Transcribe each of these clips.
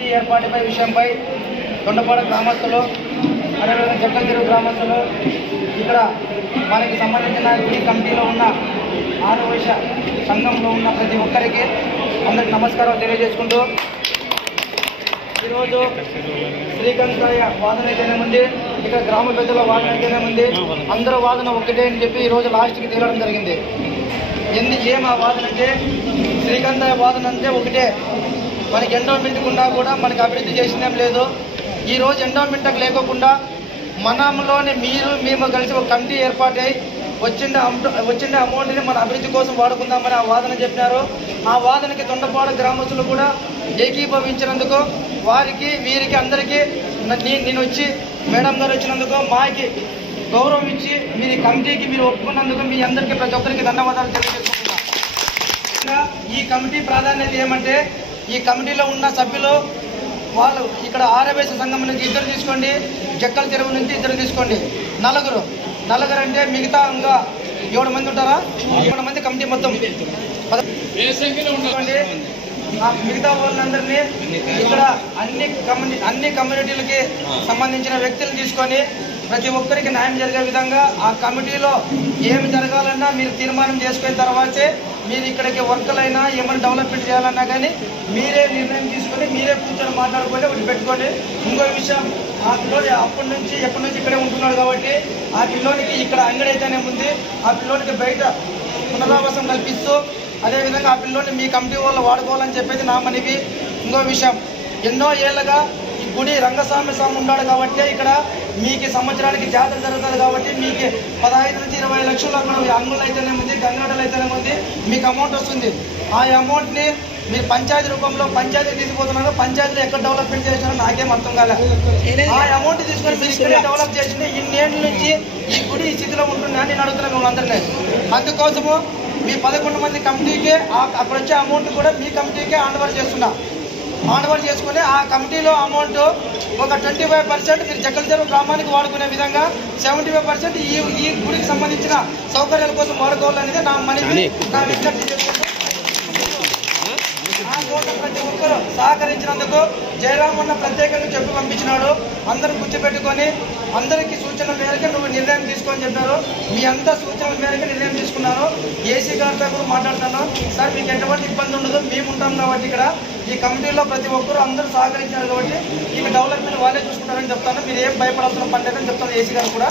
Committee ఏర్పాటుపై విషయంపై దొండపాడ గ్రామస్తులు అదేవిధంగా జగ్గగిరి గ్రామస్తులు ఇక్కడ మనకి సంబంధించిన గుడి కమిటీలో ఉన్న ఆదివేశ సంఘంలో ఉన్న ప్రతి ఒక్కరికి అందరికి నమస్కారం తెలియజేసుకుంటూ ఈరోజు శ్రీకాంతాయ వాదన అయితేనే ఉంది ఇక్కడ గ్రామ పెద్దల వాదన అయితేనే ఉంది అందరూ వాదన ఒకటే అని చెప్పి ఈరోజు లాస్ట్కి తేలడం జరిగింది. ఎందు ఏం ఆ వాదన అంటే శ్రీకాంతాయ వాదన అంటే ఒకటే. మనకి ఎండోమెంట్ ఉన్నా కూడా మనకి అభివృద్ధి చేసినేం లేదు. ఈరోజు రోజు ఎండోమెంట్ లేకోకుండా మనంలోనే మీరు మేము కలిసి ఒక కమిటీ ఏర్పాటై వచ్చిన వచ్చిన అమౌంట్ని మన అభివృద్ధి కోసం వాడుకుందామని ఆ వాదన చెప్పినారు. ఆ వాదనకి తొండపాడు గ్రామస్తులు కూడా ఏకీభవించినందుకు వారికి వీరికి అందరికీ నేను వచ్చి మేడం గారు వచ్చినందుకు మాకి గౌరవం ఇచ్చి మీరు కమిటీకి మీరు ఒప్పుకున్నందుకు మీ అందరికీ ప్రతి ఒక్కరికి ధన్యవాదాలు తెలియజేసుకుంటున్నాను. ఈ కమిటీ ప్రాధాన్యత ఏమంటే ఈ కమిటీలో ఉన్న సభ్యులు వాళ్ళు ఇక్కడ ఆర్యవేశ సంఘం నుంచి ఇద్దరు తీసుకోండి జక్కల చెరువు నుంచి ఇద్దరు తీసుకోండి. నలుగురు. నలుగురు అంటే మిగతా ఇంకా ఏడు మంది ఉంటారా? ఏడు మంది కమిటీ మొత్తం. మిగతా వాళ్ళందరినీ ఇక్కడ అన్ని కమ్యూని అన్ని కమ్యూనిటీలకి సంబంధించిన వ్యక్తులు తీసుకొని ప్రతి ఒక్కరికి న్యాయం జరిగే విధంగా ఆ కమిటీలో ఏమి జరగాలన్నా మీరు తీర్మానం చేసుకున్న తర్వాతే మీరు ఇక్కడికి వర్కులైనా ఏమైనా డెవలప్మెంట్ చేయాలన్నా కానీ మీరే నిర్ణయం తీసుకొని మీరే కూర్చొని మాట్లాడుకొని ఒకటి పెట్టుకోండి ఇంకో విషయం ఆ పిల్లోడి అప్పటి నుంచి ఎప్పటి నుంచి ఇక్కడే ఉంటున్నాడు కాబట్టి ఆ పిల్లోనికి ఇక్కడ అంగడి అయితేనే ఉంది. ఆ పిల్లోనికి బయట పునరావాసం కల్పిస్తూ అదేవిధంగా ఆ పిల్లోని మీ కమిటీ వాళ్ళు వాడుకోవాలని చెప్పేది నా మనవి. ఇంకో విషయం ఎన్నో ఏళ్ళగా గుడి రంగస్వామి స్వామి ఉన్నాడు కాబట్టి ఇక్కడ మీకు సంవత్సరానికి జాతర జరుగుతుంది కాబట్టి మీకు పదహైదు నుంచి ఇరవై లక్షలు అక్కడ అంగులు అయితేనే ఉంది గంగాటలు అయితేనే ఉంది మీకు అమౌంట్ వస్తుంది. ఆ అమౌంట్ని మీరు పంచాయతీ రూపంలో పంచాయతీ తీసుకుపోతున్నారు. పంచాయతీలో ఎక్కడ డెవలప్మెంట్ చేసినారో నాకేం అర్థం కాలేదు ఆ అమౌంట్ తీసుకొని మీరు ఇక్కడే డెవలప్ చేసింది ఇన్నేళ్ళ నుంచి ఈ గుడి ఈ స్థితిలో ఉంటుందని నేను అడుగుతున్నాను మిమ్మల్ని అందరినీ. అందుకోసము మీ పదకొండు మంది కమిటీకే అక్కడ వచ్చే అమౌంట్ కూడా మీ కమిటీకే హ్యాండ్ చేస్తున్నా. ఓవర్ చేసుకుని ఆ కమిటీలో అమౌంట్ ఒక ట్వంటీ ఫైవ్ పర్సెంట్ మీరు జగ్గల చెరువు గ్రామానికి వాడుకునే విధంగా సెవెంటీ ఫైవ్ పర్సెంట్ ఈ ఈ గుడికి సంబంధించిన సౌకర్యాల కోసం వాడుకోవాలనేది నా మనవి నా విజ్ఞప్తి ప్రతి ఒక్కరు సహకరించినందుకు జయరామన్న ప్రత్యేకంగా చెప్పి పంపించినాడు. అందరూ కూర్చోబెట్టుకొని అందరికీ సూచనల మేరకు నువ్వు నిర్ణయం తీసుకొని చెప్పారు. మీ అంతా సూచనల మేరకు నిర్ణయం తీసుకున్నాను ఏసీ గారితో కూడా మాట్లాడుతాను సార్ మీకు ఎటువంటి ఇబ్బంది ఉండదు? మేము ఉంటాం కాబట్టి ఇక్కడ. ఈ కమిటీలో ప్రతి ఒక్కరు అందరూ సహకరించారు కాబట్టి ఇక డెవలప్మెంట్ వాళ్ళే చూసుకుంటారని చెప్తాను. మీరు ఏం భయపడాల్సిన పని లేదని చెప్తాను ఏసీ గారు కూడా.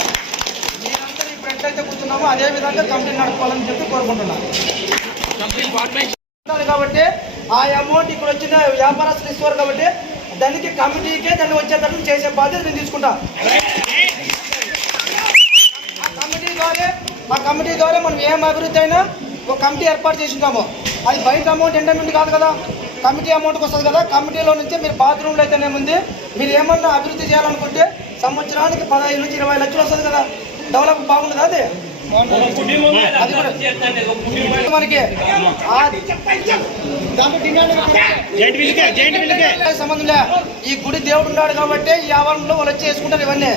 మీరందరూ ఇప్పుడు ఎట్లయితే కూర్చున్నామో. అదే విధంగా కంపెనీ నడుపుకోవాలని చెప్పి కోరుకుంటున్నాను. కాబట్టి ఆ అమౌంట్ ఇక్కడ వచ్చిన వ్యాపారస్తులు ఇస్తారు కాబట్టి దానికి కమిటీకే దాన్ని వచ్చేటట్టు చేసే బాధ్యత నేను తీసుకుంటా. ఆ కమిటీ ద్వారా ఆ కమిటీ ద్వారా మనం ఏం అభివృద్ధి అయినా ఒక కమిటీ ఏర్పాటు చేసింటాము అది బయట అమౌంట్ ఎండమెంట్ కాదు కదా. కమిటీ అమౌంట్కి వస్తుంది కదా కమిటీలో నుంచి మీరు బాత్రూమ్లో అయితేనేముంది మీరు ఏమన్నా అభివృద్ధి చేయాలనుకుంటే సంవత్సరానికి పదహైదు నుంచి ఇరవై లక్షలు వస్తుంది కదా. డెవలప్ బాగుంటుంది అది? మనకి సంబంధం లే ఈ గుడి దేవుడు ఉన్నాడు కాబట్టి ఈ ఆవరణలో వాళ్ళు వచ్చి వేసుకుంటారు ఇవన్నీ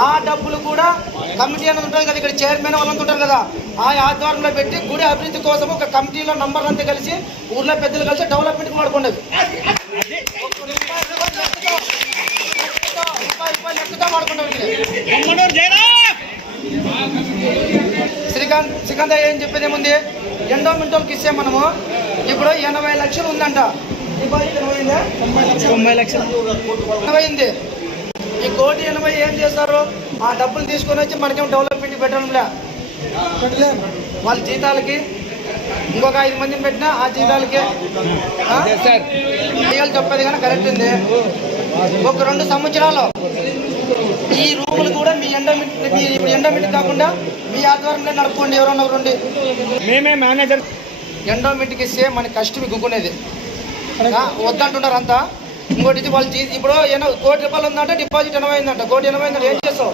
ఆ డబ్బులు కూడా కమిటీ అనేది ఉంటుంది కదా ఇక్కడ చైర్మన్ వాళ్ళంతా ఉంటారు కదా ఆ ఆధ్వర్యంలో పెట్టి గుడి అభివృద్ధి కోసం ఒక కమిటీలో నంబర్ అంతా కలిసి ఊర్లో పెద్దలు కలిసి డెవలప్మెంట్ వాడుకోండి శ్రీకాంత్ శ్రీకాంత్ ఏం చెప్పేది ఏముంది? ఎండోమెంట్ వాళ్ళకి ఇస్తే మనము. ఇప్పుడు ఎనభై లక్షలు ఉందంట. డిపాజిట్ ఎనభై ఉందా? తొంభై లక్షలు. ఎనభై ఉంది ఈ కోటి ఎనభై ఏం చేస్తారు? ఆ డబ్బులు తీసుకొని వచ్చి మనకేం డెవలప్మెంట్ పెట్టడంలే. వాళ్ళ జీతాలకి ఇంకొక ఐదు మందిని పెట్టినా ఆ జీతాలకి చెప్పేది కానీ కరెక్ట్ ఉంది. ఒక రెండు సంవత్సరాలు. ఈ రూములు కూడా మీ ఎండమిట్ మీ ఎండమిట్ కాకుండా మీ ఆధ్వర్యంలో నడుపుకోండి ఎవరన్నా ఒకరుండి. మేమే మేనేజర్. ఎండోమెంట్కి ఇస్తే మన కష్టం గుక్కునేది వద్దంటున్నారు అంతా. ఇంకోటి వాళ్ళు ఇప్పుడు ఎన- కోటి రూపాయలు ఉందంటే డిపాజిట్ ఎనభై అయిందంట కోటి ఎనభై అయిందంటే ఏం చేస్తావు?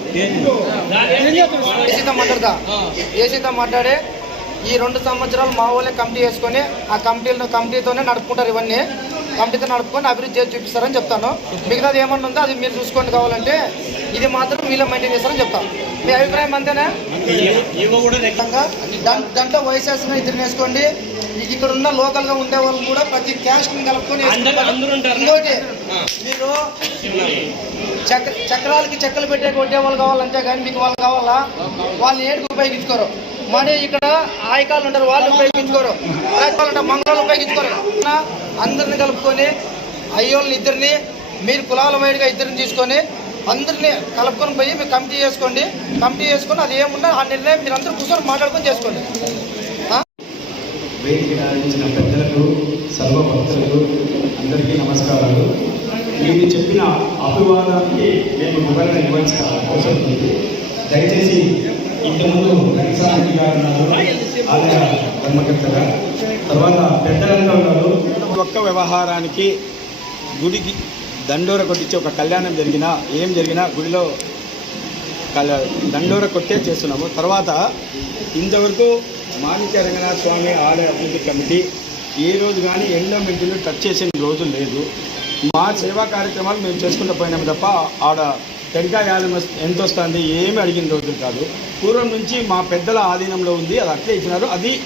ఏసీతో మాట్లాడదా ఏసీతో మాట్లాడి ఈ రెండు సంవత్సరాలు మా వాళ్ళే కమిటీ వేసుకొని ఆ కమిటీలో కమిటీతోనే నడుపుకుంటారు ఇవన్నీ. కమిటీతో నడుపుకొని అభివృద్ధి చేసి చూపిస్తారని చెప్తాను. మిగతాది ఏమన్నా ఉందో? అది మీరు చూసుకోండి కావాలంటే. ఇది మాత్రం వీళ్ళే మెయింటైన్ చేస్తారని చెప్తాను. మీ అభిప్రాయం అంతేనా? దాంట్లో వైఎస్ఆర్ ఇద్దరు వేసుకోండి. ఇక్కడ ఉన్న లోకల్గా ఉండే వాళ్ళు కూడా ప్రతి క్యాస్ట్ని కలుపుకొని. ఇంకోటి మీరు చక్ర చక్రాలకి చెక్కలు పెట్టే కొట్టే వాళ్ళు కావాలంటే కానీ మీకు వాళ్ళు కావాలా? వాళ్ళు ఏడుకు ఉపయోగించుకోరు. మరి ఇక్కడ ఆయకాలు ఉంటారు వాళ్ళు ఉపయోగించుకోరు. రాజపాలంటే మంగళాలు ఉపయోగించుకోరు. అందరిని కలుపుకొని అయ్యోళ్ళని ఇద్దరిని మీరు కులాల వైడిగా ఇద్దరిని తీసుకొని అందరిని కలుపుకొని పోయి మీరు కమిటీ చేసుకోండి. కమిటీ చేసుకొని అది ఏమున్నా ఆ నిర్ణయం మీరు అందరూ కూర్చొని మాట్లాడుకొని చేసుకోండి. వేదిక పెద్దలకు సర్వ భక్తులకు అందరికీ నమస్కారాలు. మీరు చెప్పిన అభివాదానికి మేము వివరణ ఇవ్వాల్సిన అవసరం ఉంది. దయచేసి ఇంతకుముందు రంగసారెడ్డి గారు ఉన్నారు. ఆలయ ధర్మకర్తగా తర్వాత పెద్దలంతా ఉన్నారు ఒక్క వ్యవహారానికి గుడికి దండోర కొట్టించి ఒక కళ్యాణం జరిగినా ఏం జరిగినా గుడిలో కల దండోర కొట్టే చేస్తున్నాము. తర్వాత ఇంతవరకు మాణిక్య రంగనాథ స్వామి ఆలయ అభివృద్ధి కమిటీ ఏ రోజు కానీ ఎండోమెంట్లు టచ్ చేసిన రోజు లేదు. మా సేవా కార్యక్రమాలు మేము చేసుకుంటూ పోయినాము తప్ప ఆడ టెంకాయ వస్- ఎంత వస్తుంది ఏమి అడిగిన రోజులు కాదు. పూర్వం నుంచి మా పెద్దల ఆధీనంలో ఉంది అది అట్లే ఇచ్చినారు. అది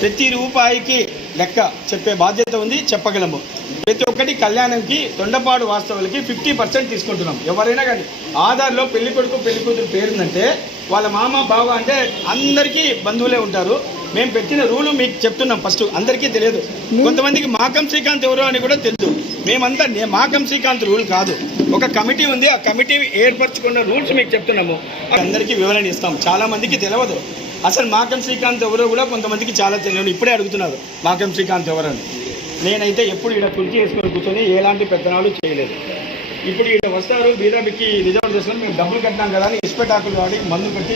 ప్రతి రూపాయికి లెక్క చెప్పే బాధ్యత ఉంది చెప్పగలము. ప్రతి ఒక్కటి కళ్యాణంకి తొండపాడు వాస్తవులకి ఫిఫ్టీ పర్సెంట్ తీసుకుంటున్నాం. ఎవరైనా కానీ ఆధార్లో పెళ్ళి కొడుకు పెళ్ళి కూతురు పేరుందంటే వాళ్ళ మామ బావ అంటే అందరికీ బంధువులే ఉంటారు. మేము పెట్టిన రూలు మీకు చెప్తున్నాం ఫస్ట్ అందరికీ తెలియదు. కొంతమందికి మాకం శ్రీకాంత్ ఎవరు అని కూడా తెలుసు. మేమంతా నే- మాకం శ్రీకాంత్ రూల్ కాదు. ఒక కమిటీ ఉంది ఆ కమిటీ ఏర్పరచుకున్న రూల్స్ మీకు చెప్తున్నాము. అందరికీ వివరణ ఇస్తాం చాలామందికి తెలియదు అసలు మాకం శ్రీకాంత్ ఎవరో కూడా కొంతమందికి చాలా తెలియదు. ఇప్పుడే అడుగుతున్నారు మాకం శ్రీకాంత్ ఎవరని నేనైతే ఎప్పుడు ఇక్కడ కుర్చీ వేసుకొని కూర్చొని ఎలాంటి పెత్తనాలు చేయలేదు. ఇప్పుడు ఇక్కడ వస్తారు బీరాబిక్కి రిజర్వ్ చేసుకొని మేము డబ్బులు కట్టినాం కదా అని ఇసుపెటాకులు వాడి మందు పెట్టి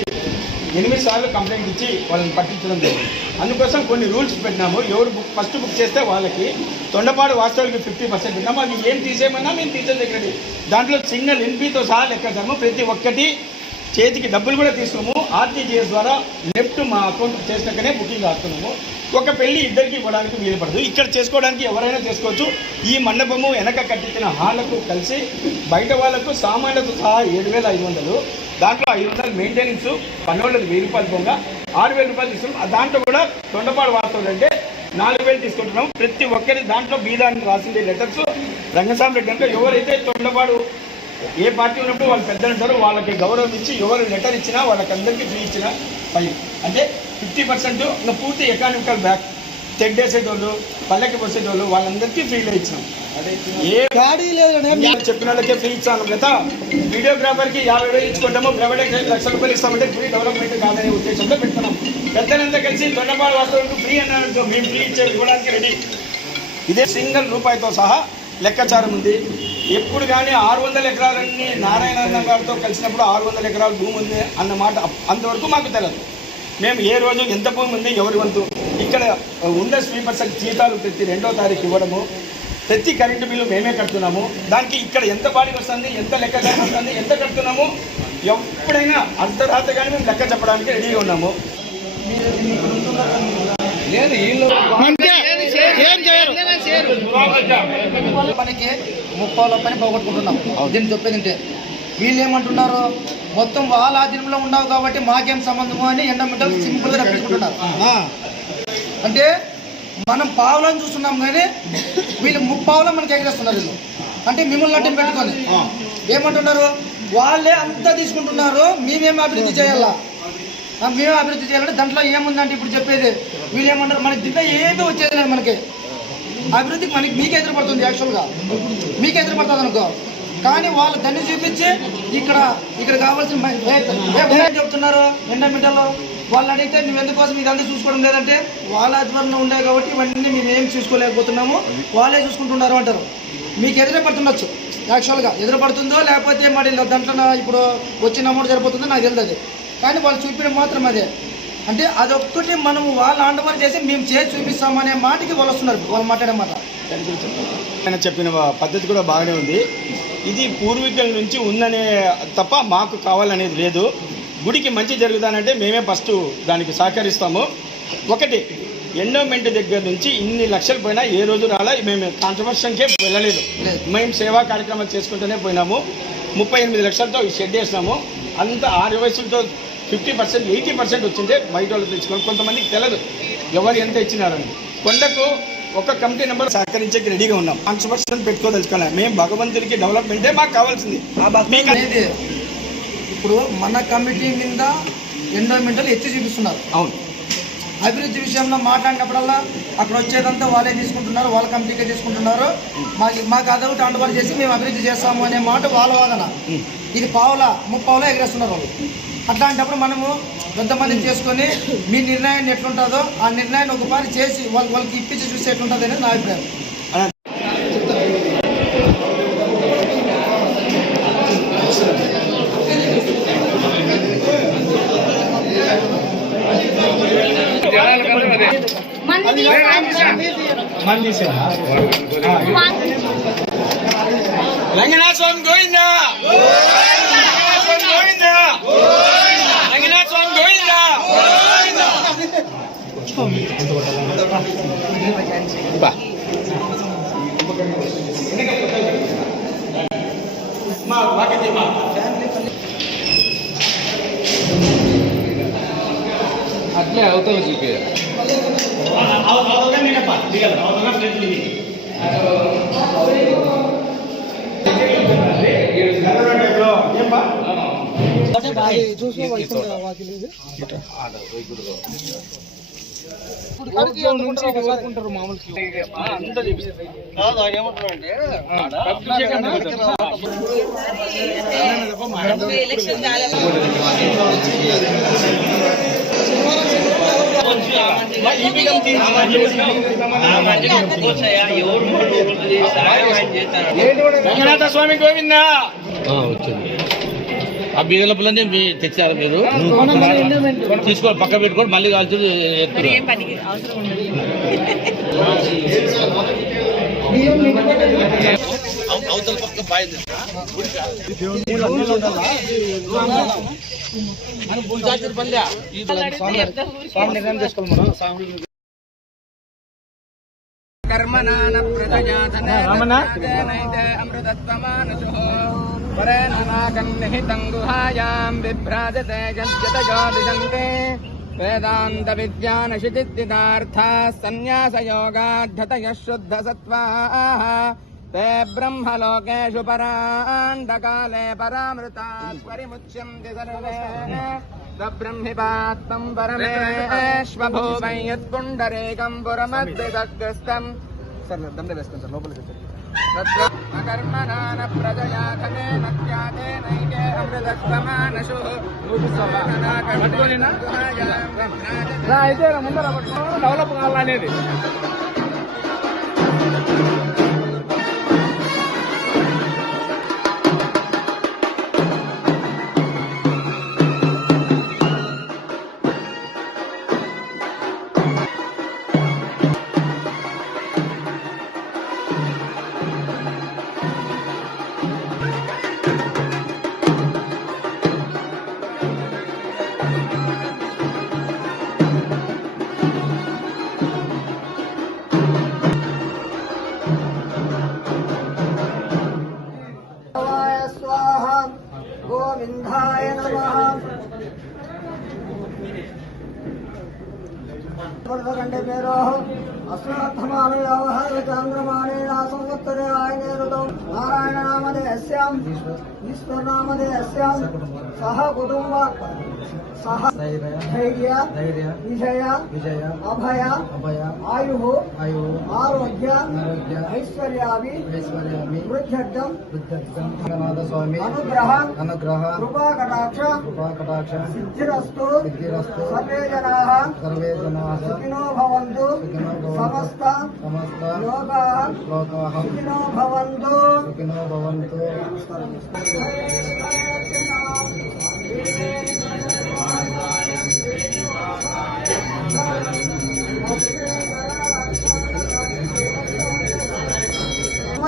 ఎనిమిది సార్లు కంప్లైంట్ ఇచ్చి వాళ్ళని పట్టించడం జరిగింది. అందుకోసం కొన్ని రూల్స్ పెట్టినాము. ఎవరు బుక్ ఫస్ట్ బుక్ చేస్తే వాళ్ళకి తొండపాడు వాస్తవాలకి ఫిఫ్టీ పర్సెంట్ పెట్టినాము. అవి ఏం తీసేయమన్నా మేము తీసేది దగ్గర దాంట్లో సింగల్ ఎన్పీతో సహా లెక్కదాము. ప్రతి ఒక్కటి చేతికి డబ్బులు కూడా తీసుకోము ఆర్టీజీఎస్ ద్వారా నెఫ్ట్ మా అకౌంట్ చేసినాకనే బుకింగ్ ఆస్తున్నాము ఒక పెళ్ళి ఇద్దరికి ఇవ్వడానికి వీలు పడదు. ఇక్కడ చేసుకోవడానికి ఎవరైనా చేసుకోవచ్చు. ఈ మండపము వెనక కట్టించిన హాళ్ళకు కలిసి బయట వాళ్ళకు సామాన్యులకు సహా ఏడు వేల ఐదు వందలు దాంట్లో ఐదు వందలు మెయింటెనెన్స్ పన్నోళ్ళకి వెయ్యి రూపాయలు పోగా ఆరు వేల రూపాయలు తీసుకున్నాం. దాంట్లో కూడా తొండపాడు వాస్తవం అంటే నాలుగు వేలు తీసుకుంటున్నాం. ప్రతి ఒక్కరి దాంట్లో బీదాన్ని రాసింది లెటర్స్. రంగస్వామి రెడ్డి అంటే ఎవరైతే తొండపాడు ఏ పార్టీ ఉన్నప్పుడు వాళ్ళు పెద్దలు ఉంటారు వాళ్ళకి గౌరవం ఇచ్చి ఎవరు లెటర్ ఇచ్చినా వాళ్ళకి అందరికీ ఫ్రీ ఇచ్చిన ఫైవ్ అంటే ఫిఫ్టీ పర్సెంట్ ఇంకా పూర్తి ఎకానమికల్ బ్యాక్. తెడ్డేసేటోళ్ళు పల్లెకి పోసేటోళ్ళు వాళ్ళందరికీ ఫ్రీలో ఇచ్చినాం. ఏ గాడి లేదు చెప్పిన వాళ్ళకే ఫ్రీ ఇచ్చాను కదా. వీడియోగ్రాఫర్కి యాభై వేలు ఇచ్చుకుంటాము ప్రైవేట్ లక్ష రూపాయలు ఇస్తామంటే ఫ్రీ డెవలప్మెంట్ కాదనే ఉద్దేశంతో పెడుతున్నాం పెద్దలంతా కలిసి దొండపాడు వాస్తవానికి ఫ్రీ అన్నాడు మేము ఫ్రీ ఇచ్చే ఇవ్వడానికి రెడీ. ఇదే సింగిల్ రూపాయితో సహా లెక్కాచారం ఉంది. ఎప్పుడు కానీ ఆరు వందల ఎకరాలన్నీ నారాయణ గారితో కలిసినప్పుడు ఆరు వందల ఎకరాల భూమి ఉంది అన్న మాట అంతవరకు మాకు తెలియదు మేము ఏ రోజు ఎంత భూమి ఉంది ఎవరి వంతు. ఇక్కడ ఉన్న స్వీపర్స్కి జీతాలు ప్రతి రెండో తారీఖు ఇవ్వడము. ప్రతి కరెంటు బిల్లు మేమే కడుతున్నాము. దానికి ఇక్కడ ఎంత బాడీ వస్తుంది ఎంత లెక్క వస్తుంది ఎంత కడుతున్నాము ఎప్పుడైనా అర్ధరాత్రి కానీ మేము లెక్క చెప్పడానికి రెడీగా ఉన్నాము. పనికి ముప్పావుల పని పోగొట్టుకుంటున్నాం. దీన్ని చెప్పేదంటే వీళ్ళు ఏమంటున్నారు? మొత్తం వాళ్ళ ఆధీనంలో ఉండవు కాబట్టి మాకేం సంబంధము అని ఎండమిటలు సింపుల్గా రప్పించుకుంటున్నారు అంటే మనం పావులను చూస్తున్నాం కానీ వీళ్ళు ముప్పావులం మనకి ఎగరేస్తున్నారు వీళ్ళు? అంటే మిమ్మల్ని అడ్డం పెట్టుకొని. ఏమంటున్నారు? వాళ్ళే అంతా తీసుకుంటున్నారు మేమేం అభివృద్ధి చేయాలా? మేమే అభివృద్ధి చేయాలంటే దాంట్లో ఏముందంటే ఇప్పుడు చెప్పేది. వీళ్ళు ఏమంటారు? మనకి దీంట్లో ఏమీ వచ్చేది లేదు మనకి. అభివృద్ధికి మనకి మీకే ఎదురుపడుతుంది యాక్చువల్గా మీకే ఎదురుపడుతుంది అనుకో. కానీ వాళ్ళు దాన్ని చూపించి ఇక్కడ ఇక్కడ కావాల్సిన చెప్తున్నారు ఎండ ఏ- చెప్తున్నారు? వాళ్ళు అడిగితే నువ్వు ఎందుకోసం ఇదంతా చూసుకోవడం లేదంటే వాళ్ళ ఆధ్వర్యంలో ఉండే కాబట్టి ఇవన్నీ మేము ఏం చూసుకోలేకపోతున్నాము. వాళ్ళే చూసుకుంటున్నారు అంటారు. మీకు ఎదురే పడుతుండొచ్చు యాక్చువల్గా ఎదురు పడుతుందో లేకపోతే మరి దాంట్లో ఇప్పుడు వచ్చిన అమౌంట్ సరిపోతుందో నాకు తెలియదు కానీ వాళ్ళు చూపించడం మాత్రం అదే. అంటే అదొక్కటి మనం వాళ్ళ ఆండవారు చేసి మేము చేసి చూపిస్తామనే మాటకి వాళ్ళు వస్తున్నారు. వాళ్ళు మాట్లాడే మాట. ఆయన చెప్పిన పద్ధతి కూడా బాగానే ఉంది. ఇది పూర్వీకుల నుంచి ఉందనే తప్ప మాకు కావాలనేది లేదు. గుడికి మంచి జరుగుతానంటే మేమే ఫస్ట్ దానికి సహకరిస్తాము. ఒకటి ఎండోమెంట్ దగ్గర నుంచి ఇన్ని లక్షలు పోయినా ఏ రోజు రాలా మేము కాంట్రవర్షన్కే వెళ్ళలేదు. లేదు. మేము సేవా కార్యక్రమాలు చేసుకుంటూనే పోయినాము. ముప్పై ఎనిమిది లక్షలతో షెడ్ వేసినాము. అంత ఆరు వయసులతో ఫిఫ్టీ పర్సెంట్ ఎయిటీ పర్సెంట్ వచ్చిందే బయట వాళ్ళు తెచ్చుకొని. కొంతమందికి తెలియదు ఎవరు ఎంత ఇచ్చినారని. కొండకు ఒక కమిటీ నెంబర్ సహకరించకి రెడీగా ఉన్నాం. కాన్స్టిట్యూషన్ పెట్టుకోదలుచుకోవాలి మేము భగవంతుడికి డెవలప్మెంటే మాకు కావాల్సింది. ఇప్పుడు మన కమిటీ మీద ఎండోమెంటల్ ఎత్తి చూపిస్తున్నారు. అవును. అభివృద్ధి విషయంలో మాట్లాడినప్పుడల్లా అక్కడ వచ్చేదంతా వాళ్ళే తీసుకుంటున్నారు వాళ్ళ కమిటీకే తీసుకుంటున్నారు. మాకు మాకు అదొకటి అందుబాటు చేసి మేము అభివృద్ధి చేస్తాము అనే మాట వాళ్ళ వాదన. ఇది పావుల ముప్పావులా ఎగరేస్తున్నారు వాళ్ళు. అట్లాంటప్పుడు మనము కొంతమందిని చేసుకొని మీ నిర్ణయాన్ని ఎట్లుంటుందో ఆ నిర్ణయాన్ని ఒకసారి చేసి వాళ్ళకి వాళ్ళకి ఇప్పించి చూస్తే ఎట్లుంటుంది అనేది నా అభిప్రాయం. అలా రంగనాథ స్వామి గోవిందా రంగనాథ స్వామి గోవిందా రంగనాథ స్వామి గోవిందా బా. మా వాకితే మా అట్లే అవతల చూపించారు రంగనాథ స్వామి గోవిందా? వచ్చింది. ఆ బీగల పిల్లని మీ తెచ్చారు మీరు? తీసుకోవాలి పక్క పెట్టుకొని మళ్ళీ కాల్చి అవతల పక్క బాయ్ అమృతత్వమానుషుః. परेणागन्निहितङ्गुहायाम् विभ्राजते यद्यतयोदिशन्ते वेदान्तविद्यानशिचिद्धितार्थाः सन्न्यासयोगाद्धतयः शुद्धसत्त्वाः ते ब्रह्मलोकेषु परान्तकाले परामृतात् परिमुच्यन्ति सर्वे ब्रह्मिपात्मम् परमेश्वभूमै यत्पुण्डरेकम् पुरमद्विसग्रस्तम् सर् दण्डव्यस्तं सर् तत्र లోపలికి కర్మనాన ప్రజయా ధనేన ఖ్యాతేనైకే అమృతస్తమానశు అయితే ముందర డెవలప్ కావాలనేది. विश्वनामध्ये अस्यां सहा कुटुम्बात् ಧೈರ್ಯ ವಿಜಯ ವಿಜಯ ಅಭಯ ಅಭಯ ಆಯು ಆಯು ಆರೋಗ್ಯ ಆರೋಗ್ಯ ಐಶ್ವರ್ಯಾವಿ ಐಶ್ವರ್ಯಾವಿ ವೃದ್ಧಂ ವೃದ್ಧಂ ರಂಗನಾಥ ಸ್ವಾಮಿ ಅನುಗ್ರಹ ಅನುಗ್ರಹ ಕೃಪಾ ಕಟಾಕ್ಷ ಕೃಪಾ ಕಟಾಕ್ಷ ಸಿದ್ಧಿರಸ್ತು ಸಿದ್ಧಿರಸ್ತು ಸರ್ವೇ ಜನಾ ಸರ್ವೇ ಜನಾ ಸುಖಿನೋ ಭವಂತು ಸಮಸ್ತ ಸಮಸ್ತ ಲೋಕಾ ಲೋಕಾ ಸುಖಿನೋ ಭವಂತು ಸುಖಿನೋ ಭವಂತು Thank you.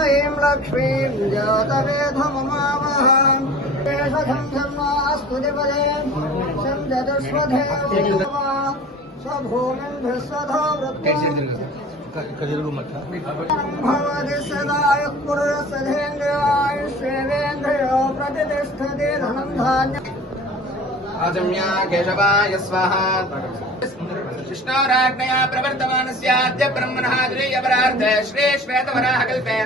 ीं लक्ष्मी जातवेधममामः सखं धन्वास्तुतिपदे शं जदस्वधे स्वभूमिं भृस्वधो भवति सदायुः पुरसधेन्द्रायुः सेवेन्द्रयो प्रतिष्ठते आचम्या केशवाय स्वाहा। कृष्णाराज्ञया प्रवर्तमानस्याद्य ब्रह्मणः द्वियपरार्थे श्री श्वेतवराहकल्पे।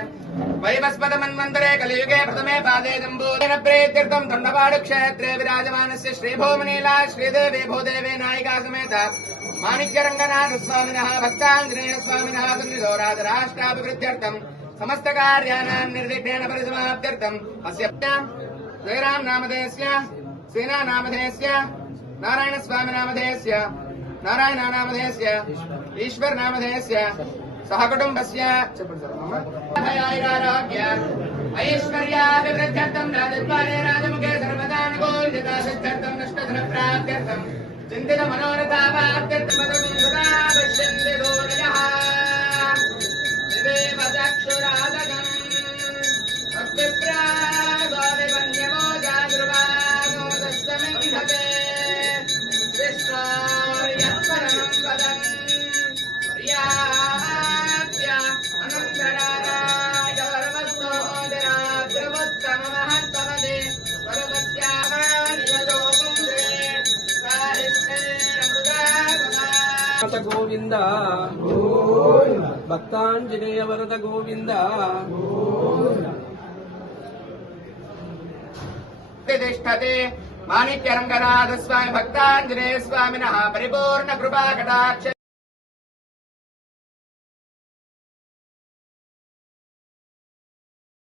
वैवस्पदमन्वन्तरे कलियुगे प्रथमे पादे जम्बूरेण प्रेत्यर्थम् दण्डपाडक्षेत्रे विराजमानस्य श्रीभूमनीला, श्रीदेवी भूदेवी नायिका समेत। माणिक्यरङ्गनाथस्वामिनः, भक्ताञ्जनेय स्वामिनः सन्निधो राजराष्ट्राभिवृद्ध्यर्थम् समस्तकार्याणाम् निर्विघ्नेन परिसमाप्त्यर्थम् अस्य जयराम नामधेयस्य सेना नाम नारायण स्वामी नाम ऐश्वर्याभिवृद्ध्यर्थं राजद्वारे राजमुखे सर्वदानुगोर्जतासिद्ध्यर्थं नष्टधनप्राप्त्यर्थं चिन्तितमनोरथावाप्त्यर्थमदनुसदापश्यन्ति दोरजः देवचक्षुरादगम् भक्तिप्र ವರದ ಗೋವಿಂದ ಭಕ್ತಾಂಜನೇಯ ವರದ ಗೋವಿಂದ ತಿಷ್ಠತೆ ಮಾಣಿಕ್ಯ ರಂಗನಾಥ ಸ್ವಾಮಿ ಭಕ್ತಾಂಜನೇಯ ಸ್ವಾಮಿನಃ ಪರಿಪೂರ್ಣ ಕೃಪಾ ಕಟಾಕ್ಷ